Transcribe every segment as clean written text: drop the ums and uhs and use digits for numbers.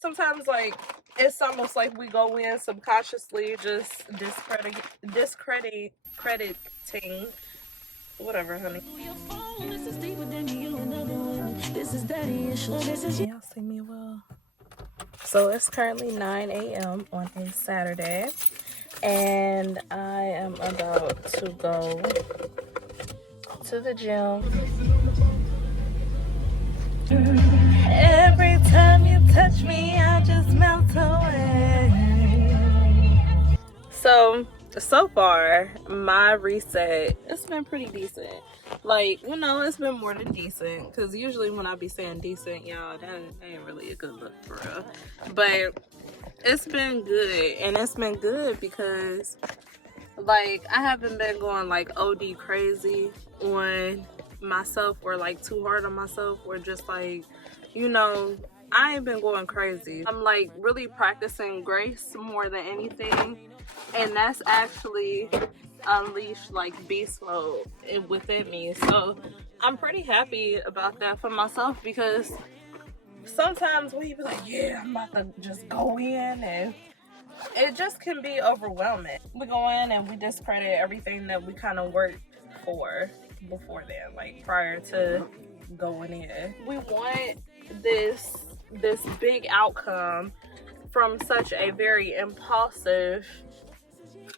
sometimes like it's almost like we go in subconsciously just discrediting whatever, honey. Can y'all see me well? So it's currently 9 a.m. on a Saturday, and I am about to go to the gym. Every time you touch me, I just melt away. So far, my reset, it's been pretty decent. Like, you know, it's been more than decent. Because usually when I be saying decent, y'all, that ain't really a good look for real. But it's been good. And it's been good because, like, I haven't been going, like, OD crazy on myself or, like, too hard on myself. Or just, like, you know, I ain't been going crazy. I'm, like, really practicing grace more than anything. And that's actually unleashed like beast mode within me. So I'm pretty happy about that for myself, because sometimes when you be like, yeah, I'm about to just go in, and it just can be overwhelming. We go in and we discredit everything that we kind of worked for before then, like prior to going in. We want this big outcome from such a very impulsive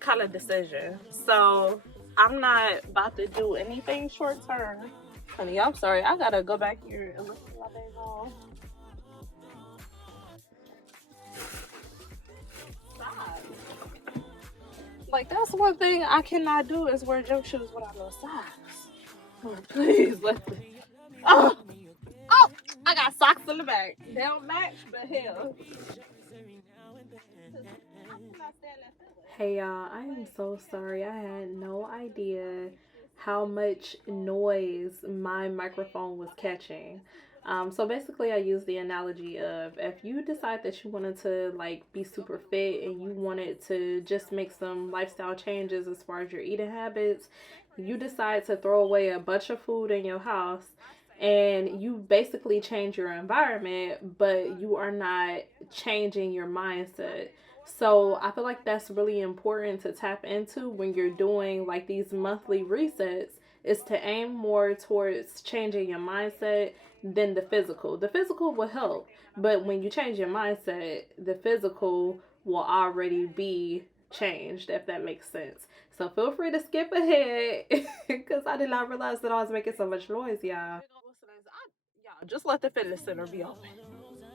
kind of decision. So I'm not about to do anything short term. Honey, I'm sorry, I gotta go back here and look at my day home. Stop. Like, that's one thing I cannot do is wear gym shoes without no socks. Oh, please, let me. Oh, I got socks in the back. They don't match, but hell. Hey y'all, I am so sorry. I had no idea how much noise my microphone was catching. So basically I use the analogy of, if you decide that you wanted to like be super fit and you wanted to just make some lifestyle changes as far as your eating habits, you decide to throw away a bunch of food in your house, and you basically change your environment, but you are not changing your mindset. So I feel like that's really important to tap into when you're doing like these monthly resets, is to aim more towards changing your mindset than the physical. The physical will help, but when you change your mindset, the physical will already be changed, if that makes sense. So feel free to skip ahead because I did not realize that I was making so much noise, y'all. Y'all, just let the fitness center be open.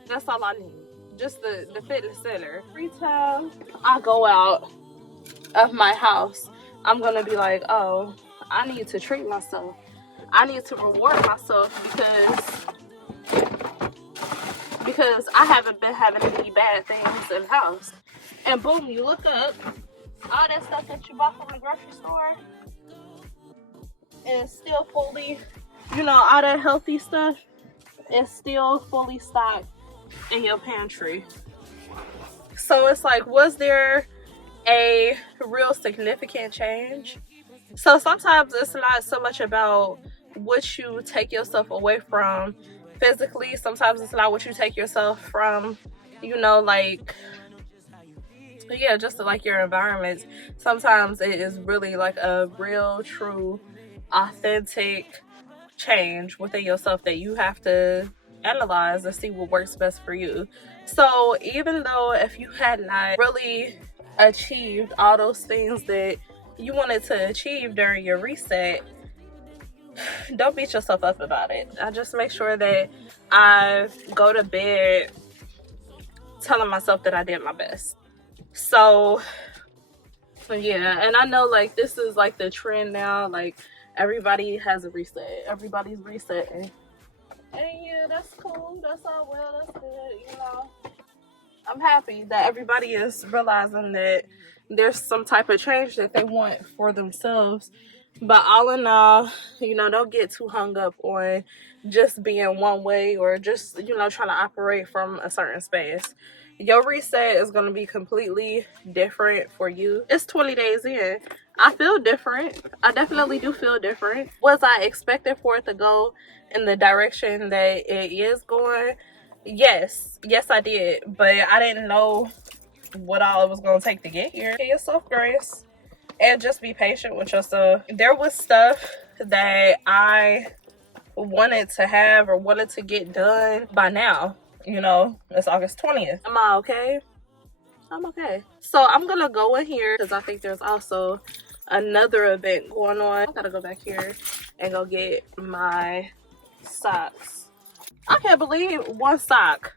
That's all I need. Just the fitness center. Every time I go out of my house, I'm gonna be like, oh, I need to treat myself. I need to reward myself because I haven't been having any bad things in the house. And boom, you look up, all that stuff that you bought from the grocery store is still fully, you know, all that healthy stuff is still fully stocked in your pantry. So it's like, was there a real significant change? So sometimes it's not so much about what you take yourself away from physically. Sometimes it's not what you take yourself from, you know, like, yeah, just like your environment. Sometimes it is really like a real, true, authentic change within yourself that you have to analyze and see what works best for you. So even though if you had not really achieved all those things that you wanted to achieve during your reset, don't beat yourself up about it. I just make sure that I go to bed telling myself that I did my best. So yeah, and I know like this is like the trend now, like everybody has a reset, everybody's resetting. And yeah, that's cool, that's all well, that's good, you know. I'm happy that everybody is realizing that there's some type of change that they want for themselves. But all in all, you know, don't get too hung up on just being one way or just, you know, trying to operate from a certain space. Your reset is going to be completely different for you. It's 20 days in. I feel different. I definitely do feel different. Was I expecting for it to go in the direction that it is going? Yes, I did, but I didn't know what all it was gonna take to get here. Give yourself grace and just be patient with yourself. There was stuff that I wanted to have or wanted to get done by now. You know, it's August 20th. Am I okay? I'm okay. So I'm gonna go in here because I think there's also another event going on. I gotta go back here and go get my socks. I can't believe one sock.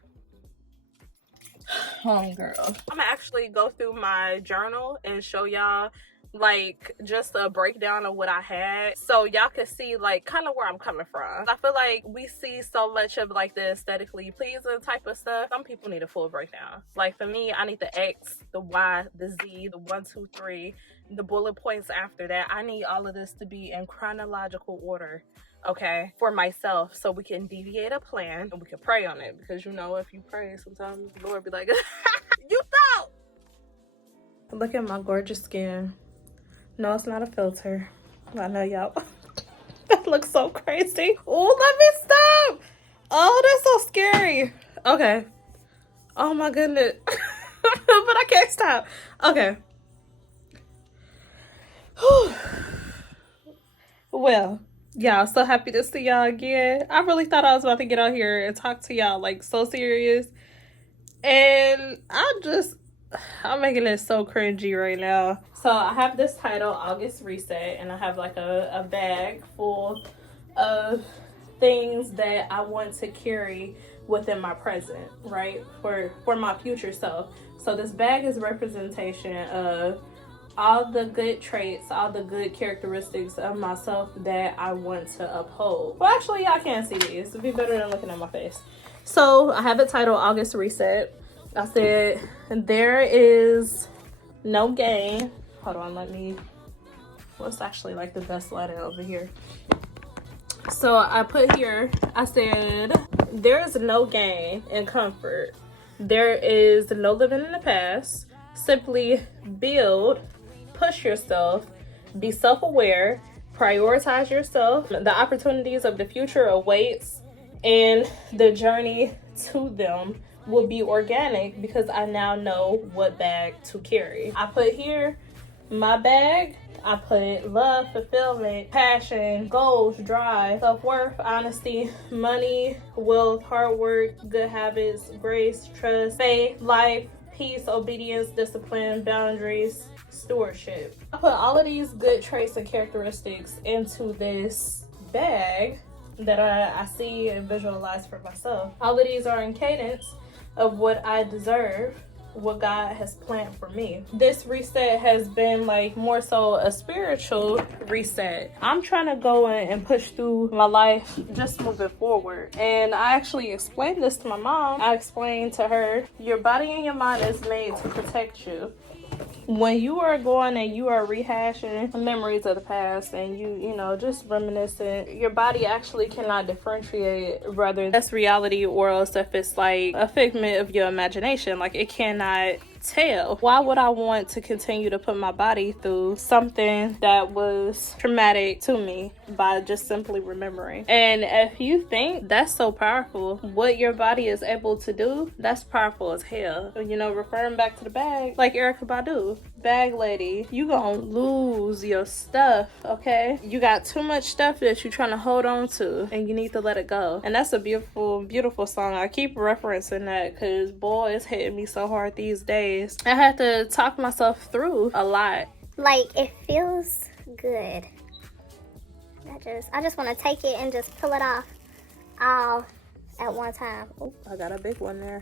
Oh girl. I'm gonna actually go through my journal and show y'all like just a breakdown of what I had, so y'all can see like kind of where I'm coming from. I feel like we see so much of like the aesthetically pleasing type of stuff. Some people need a full breakdown. Like for me, I need the X, the Y, the Z, the 1, 2, 3, the bullet points after that. I need all of this to be in chronological order, okay, for myself, so we can deviate a plan and we can pray on it, because you know, if you pray, sometimes the Lord be like you thought. Look at my gorgeous skin. No, it's not a filter. I know y'all. That looks so crazy. Oh, let me stop. Oh, that's so scary. Okay. Oh my goodness. But I can't stop. Okay. Whew. Well, y'all, so happy to see y'all again. I really thought I was about to get out here and talk to y'all like so serious, and I'm making it so cringy right now. So I have this title, August Reset, and I have like a bag full of things that I want to carry within my present, right, for my future self. So this bag is representation of all the good traits, all the good characteristics of myself that I want to uphold. Well, actually, y'all can't see these. It'd be better than looking at my face. So I have it titled August Reset. I said there is no gain. Hold on, what's actually like the best lighting over here? So I put here, I said there is no gain in comfort. There is no living in the past. Simply build, push yourself, be self-aware, prioritize yourself. The opportunities of the future awaits, and the journey to them will be organic because I now know what bag to carry. I put here my bag. I put love, fulfillment, passion, goals, drive, self-worth, honesty, money, wealth, hard work, good habits, grace, trust, faith, life, peace, obedience, discipline, boundaries, stewardship. I put all of these good traits and characteristics into this bag that I see and visualize for myself. All of these are in cadence of what I deserve, what God has planned for me. This reset has been like more so a spiritual reset. I'm trying to go in and push through my life, just moving forward. And I actually explained this to my mom. I explained to her, your body and your mind is made to protect you. When you are going and you are rehashing memories of the past and you know, just reminiscing, your body actually cannot differentiate whether that's reality or else if it's like a figment of your imagination. Like, it cannot tell. Why would I want to continue to put my body through something that was traumatic to me by just simply remembering? And if you think that's so powerful, what your body is able to do, that's powerful as hell. You know, referring back to the bag, like Erykah Badu, bag lady, you gonna lose your stuff, okay? You got too much stuff that you're trying to hold on to and you need to let it go. And that's a beautiful, beautiful song. I keep referencing that because boy, it's hitting me so hard these days. I had to talk myself through a lot. Like, it feels good. I just want to take it and just pull it off all at one time. Oh, I got a big one there.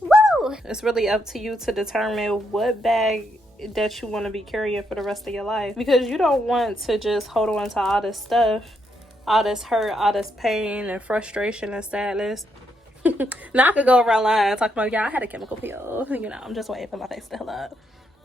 Woo! It's really up to you to determine what bag that you want to be carrying for the rest of your life, because you don't want to just hold on to all this stuff, all this hurt, all this pain and frustration and sadness. Now I could go around lying talking about, yeah, I had a chemical peel. You know, I'm just waiting for my face to heal up.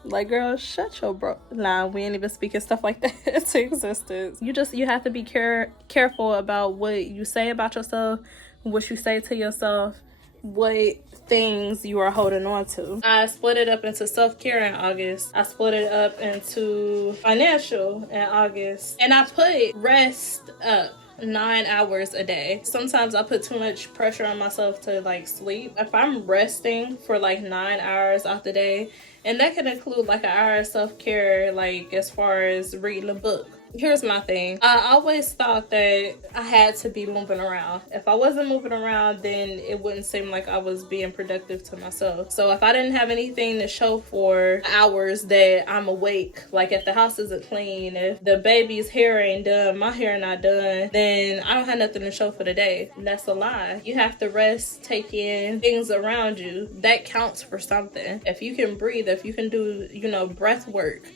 Like, girl, shut your bro. Nah, we ain't even speaking stuff like that into existence. You have to be careful about what you say about yourself, what you say to yourself, what things you are holding on to. I split it up into self-care in August. I split it up into financial in August. And I put rest up. 9 hours a day. Sometimes I put too much pressure on myself to like sleep. If I'm resting for like 9 hours out the day, and that can include like an hour of self-care, like as far as reading a book. Here's my thing. I always thought that I had to be moving around. If I wasn't moving around, then it wouldn't seem like I was being productive to myself. So if I didn't have anything to show for hours that I'm awake, like if the house isn't clean, if the baby's hair ain't done, my hair not done, then I don't have nothing to show for the day. And that's a lie. You have to rest, take in things around you. That counts for something. If you can breathe, if you can do, breath work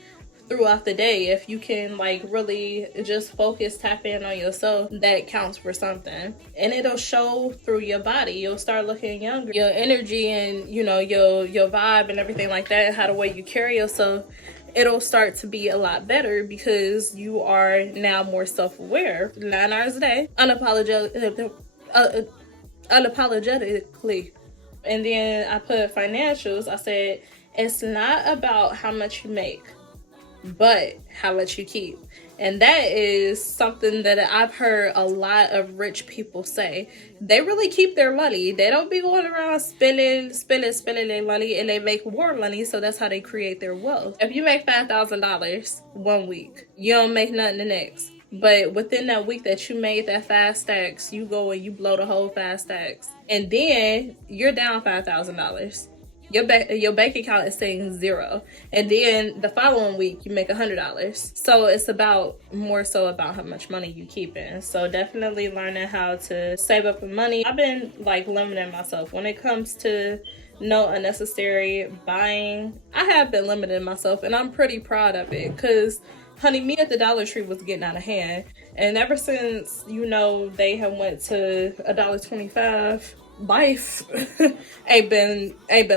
throughout the day, if you can like really just focus, tap in on yourself, that counts for something, and it'll show through your body. You'll start looking younger. Your energy and your vibe and everything like that, how the way you carry yourself, it'll start to be a lot better because you are now more self-aware. 9 hours a day, unapologetically. And then I put financials. I said it's not about how much you make, but how much you keep. And that is something that I've heard a lot of rich people say. They really keep their money. They don't be going around spending their money, and they make more money, so that's how they create their wealth. If you make $5,000 one week, you don't make nothing the next. But within that week that you made that 5 stacks, you go and you blow the whole 5 stacks. And then you're down $5,000. Your bank account is saying 0, and then the following week you make $100. So it's more so about how much money you keep in. So definitely learning how to save up the money. I've been like limiting myself when it comes to no unnecessary buying. I have been limiting myself, and I'm pretty proud of it, because honey, me at the Dollar Tree was getting out of hand, and ever since they have went to $1.25. Life ain't been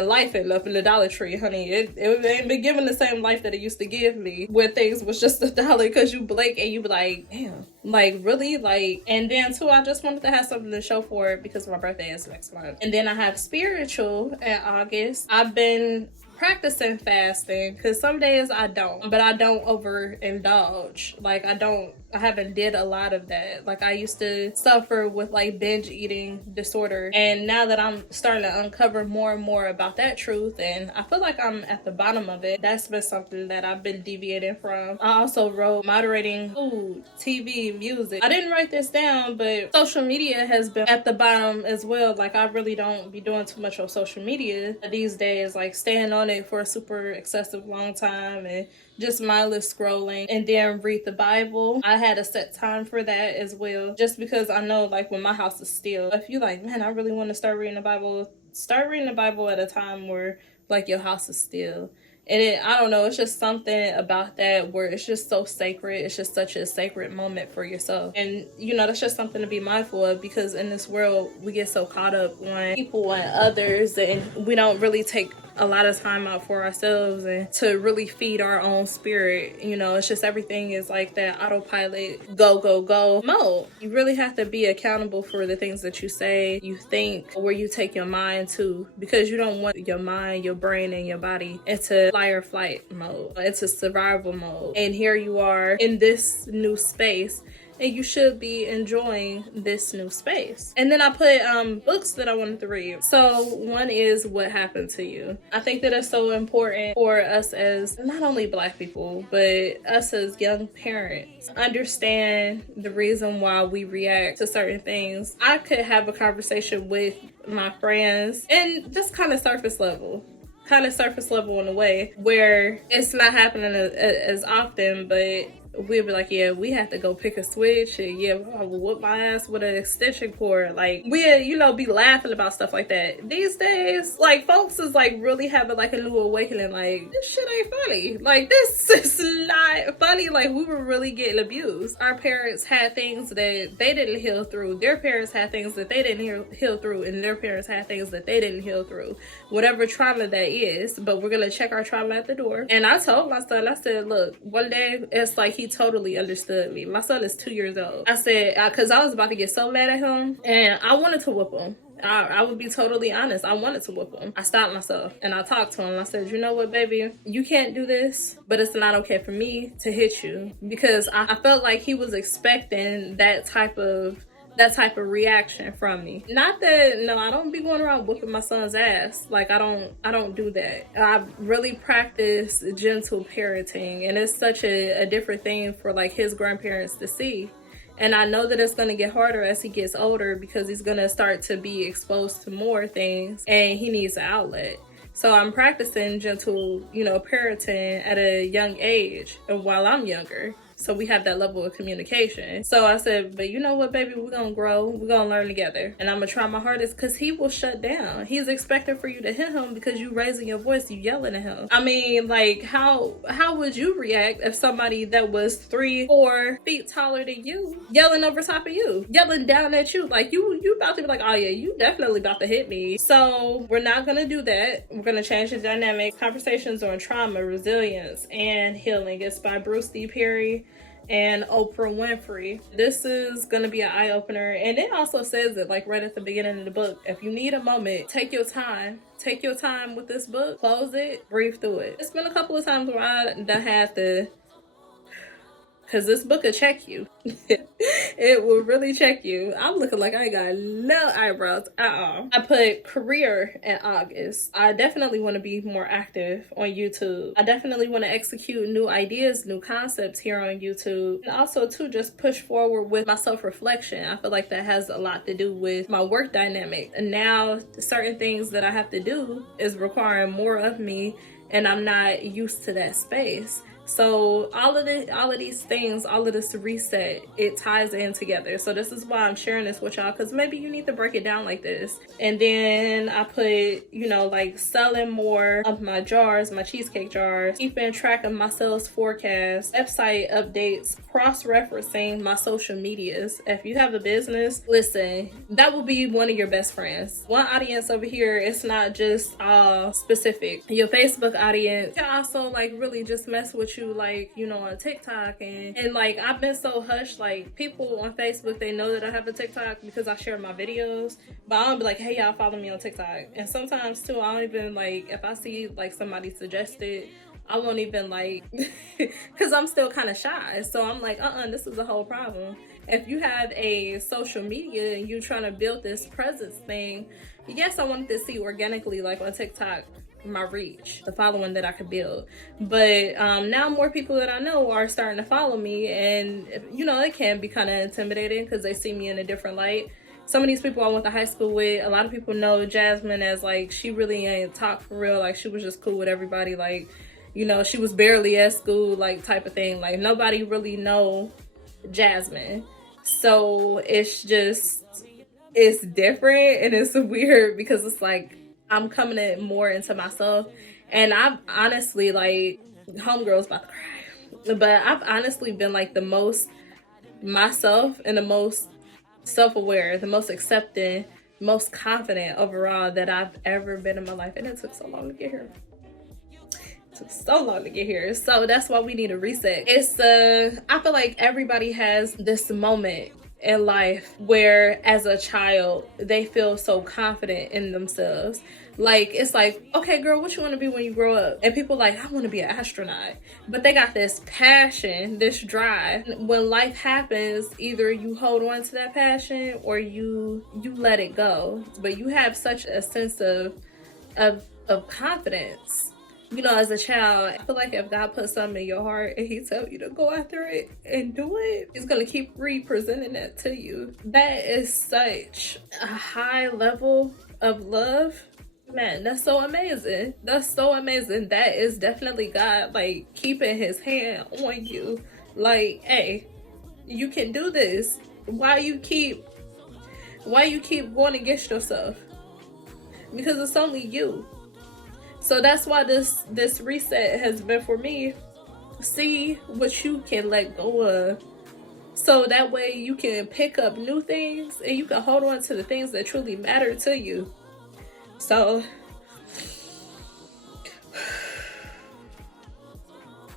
life enough in the Dollar Tree, honey. It ain't been giving the same life that it used to give me when things was just $1, because you blink and you be like, damn, like really, like. And then too, I just wanted to have something to show for it because my birthday is next month. And then I have spiritual in August. I've been practicing fasting because some days I don't, but I don't overindulge. Like I haven't did a lot of that. Like I used to suffer with like binge eating disorder, and now that I'm starting to uncover more and more about that truth, and I feel like I'm at the bottom of it, that's been something that I've been deviating from. I also wrote moderating food, TV, music. I didn't write this down, but social media has been at the bottom as well. Like I really don't be doing too much on social media these days, like staying on it for a super excessive long time and just mindless scrolling. And then read the Bible. I had a set time for that as well, just because I know like when my house is still, if you like, man, I really want to start reading the Bible, start reading the Bible at a time where like your house is still. And I don't know, it's just something about that where it's just so sacred. It's just such a sacred moment for yourself. And, that's just something to be mindful of, because in this world, we get so caught up on people and others, and we don't really take a lot of time out for ourselves and to really feed our own spirit. It's just everything is like that autopilot, go mode. You really have to be accountable for the things that you say, you think, where you take your mind to, because you don't want your mind, your brain, and your body into flight or flight mode. It's a survival mode. And here you are in this new space, and you should be enjoying this new space. And then I put books that I wanted to read. So one is What Happened to You. I think that it's so important for us as not only Black people, but us as young parents, understand the reason why we react to certain things. I could have a conversation with my friends and just kind of surface level in a way where it's not happening as often, but we'll be like, yeah, we have to go pick a switch, and yeah, I will whoop my ass with an extension cord. Like, we'll, be laughing about stuff like that. These days, like, folks is like really having like a new awakening, like, this shit ain't funny. Like, this is not funny. Like, we were really getting abused. Our parents had things that they didn't heal through. Their parents had things that they didn't heal through, and their parents had things that they didn't heal through. Whatever trauma that is, but we're gonna check our trauma at the door. And I told my son, I said, look, one day, it's like he totally understood me. My son is 2 years old. I said, because I was about to get so mad at him, and I wanted to whoop him. I would be totally honest. I wanted to whoop him. I stopped myself and I talked to him. I said, you know what, baby, you can't do this, but it's not okay for me to hit you, because I felt like he was expecting that type of reaction from me. Not that, no, I don't be going around whooping my son's ass. Like, I don't do that. I really practice gentle parenting, and it's such a different thing for like his grandparents to see. And I know that it's going to get harder as he gets older, because he's going to start to be exposed to more things and he needs an outlet. So I'm practicing gentle, parenting at a young age, and while I'm younger. So we have that level of communication. So I said, but you know what, baby, we're going to grow. We're going to learn together. And I'm going to try my hardest, because he will shut down. He's expecting for you to hit him because you raising your voice, you yelling at him. I mean, like, how would you react if somebody that was 3-4 feet taller than you yelling over top of you, yelling down at you? Like, you about to be like, oh yeah, you definitely about to hit me. So we're not going to do that. We're going to change the dynamic. Conversations on Trauma, Resilience, and Healing. It's by Bruce D. Perry and Oprah Winfrey. This is gonna be an eye-opener, and it also says it like right at the beginning of the book. If you need a moment, take your time with this book, close it, breathe through it. It's been a couple of times where I had to, because this book will check you. It will really check you. I'm looking like I ain't got no eyebrows at all. I put career in August. I definitely want to be more active on YouTube. I definitely want to execute new ideas, new concepts here on YouTube. And also too, just push forward with my self-reflection. I feel like that has a lot to do with my work dynamic. And now certain things that I have to do is requiring more of me, and I'm not used to that space. So all of these things, all of this reset, it ties in together. So this is why I'm sharing this with y'all, because maybe you need to break it down like this. And then I put, like selling more of my jars, my cheesecake jars, keeping track of my sales forecast, website updates, cross-referencing my social medias. If you have a business, listen, that will be one of your best friends. One audience over here, it's not just specific. Your Facebook audience can also like really just mess with you, like, on TikTok, and like I've been so hushed. Like, people on Facebook, they know that I have a TikTok because I share my videos, but I don't be like, hey y'all, follow me on TikTok. And sometimes too, I don't even like, if I see like somebody suggested, I won't even like, because I'm still kind of shy. So I'm like, this is a whole problem. If you have a social media and you're trying to build this presence thing, yes, I wanted to see organically, like on TikTok, my reach, the following that I could build. But now more people that I know are starting to follow me, and it can be kind of intimidating because they see me in a different light. Some of these people I went to high school with, a lot of people know Jasmine as like, she really ain't talk for real, like she was just cool with everybody, like, she was barely at school, like type of thing. Like, nobody really know Jasmine. So it's different, and it's weird because it's like I'm coming in more into myself. And I've honestly, like, homegirl's about to cry, but I've honestly been like the most myself and the most self-aware, the most accepting, most confident overall that I've ever been in my life. And it took so long to get here. So that's why we need a reset. I feel like everybody has this moment in life where as a child they feel so confident in themselves. Like, it's like, okay girl, what you want to be when you grow up? And people like, I want to be an astronaut. But they got this passion, this drive. When life happens, either you hold on to that passion or you let it go. But you have such a sense of confidence. As a child, I feel like if God puts something in your heart and he tells you to go after it and do it, he's going to keep representing that to you. That is such a high level of love. Man, that's so amazing. That is definitely God, like, keeping his hand on you. Like, hey, you can do this. Why you keep going against yourself? Because it's only you. So that's why this reset has been for me. See what you can let go of, so that way you can pick up new things and you can hold on to the things that truly matter to you. So,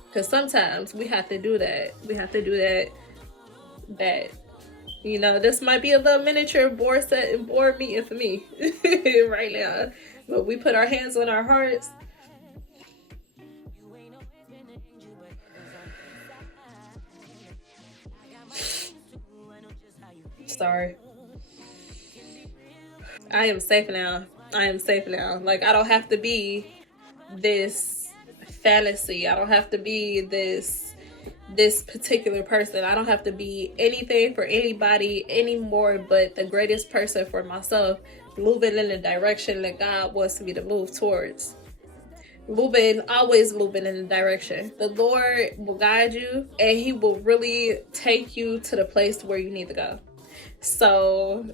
because sometimes we have to do that. We have to do that You know, this might be a little miniature board set and board meeting for me right now. But we put our hands on our hearts. Sorry. I am safe now. I am safe now. Like, I don't have to be this fantasy. I don't have to be this particular person. I don't have to be anything for anybody anymore but the greatest person for myself, moving in the direction that God wants me to move towards. Always moving in the direction. The Lord will guide you, and He will really take you to the place where you need to go. So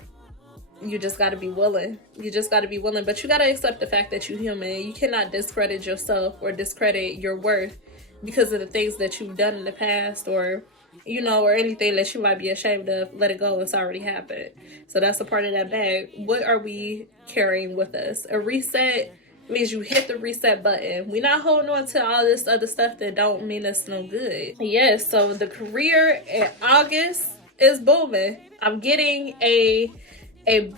you just got to be willing. You just got to be willing, but you got to accept the fact that you're human. You cannot discredit yourself or discredit your worth because of the things that you've done in the past, or, you know, or anything that you might be ashamed of. Let it go. It's already happened. So that's a part of that bag. What are we carrying with us? A reset means you hit the reset button. We're not holding on to all this other stuff that don't mean us no good. Yes, so the career in August is booming. I'm getting a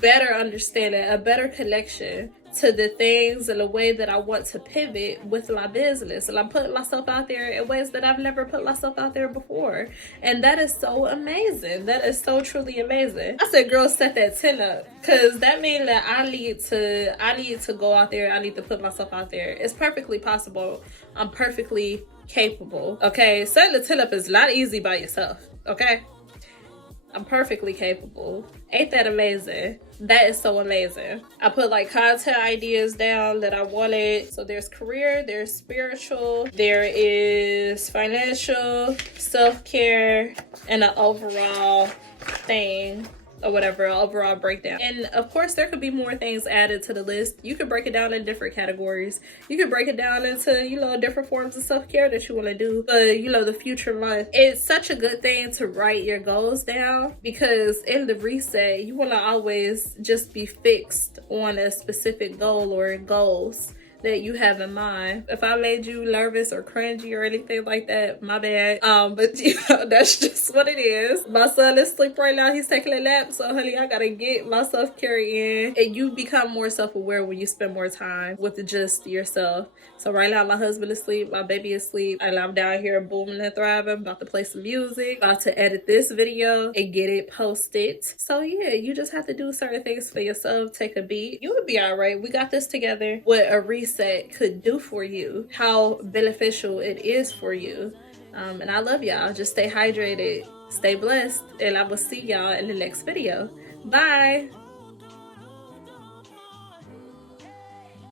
better understanding, a better connection to the things and the way that I want to pivot with my business. And I'm putting myself out there in ways that I've never put myself out there before. And that is so amazing. That is so truly amazing. I said, girl, set that 10 up. Because that means that I need to go out there. I need to put myself out there. It's perfectly possible. I'm perfectly capable. Okay, setting the 10 up is not easy by yourself. Okay? I'm perfectly capable. Ain't that amazing? That is so amazing. I put like content ideas down that I wanted. So there's career, there's spiritual, there is financial, self-care, and an overall thing, or whatever, overall breakdown. And of course, there could be more things added to the list. You could break it down in different categories. You could break it down into, you know, different forms of self-care that you want to do for, you know, the future month. It's such a good thing to write your goals down, because in the reset, you want to always just be fixed on a specific goal or goals that you have in mind. If I made you nervous or cringy or anything like that, my bad. But you know, that's just what it is. My son is asleep right now. He's taking a nap. So honey, I gotta get my self-care in. And you become more self-aware when you spend more time with just yourself. So right now, my husband is asleep, my baby is asleep, and I'm down here booming and thriving, about to play some music, about to edit this video and get it posted. So yeah, you just have to do certain things for yourself. Take a beat. You would be all right. We got this together. What a reset could do for you, how beneficial it is for you. And I love y'all. Just stay hydrated, stay blessed, and I will see y'all in the next video. Bye.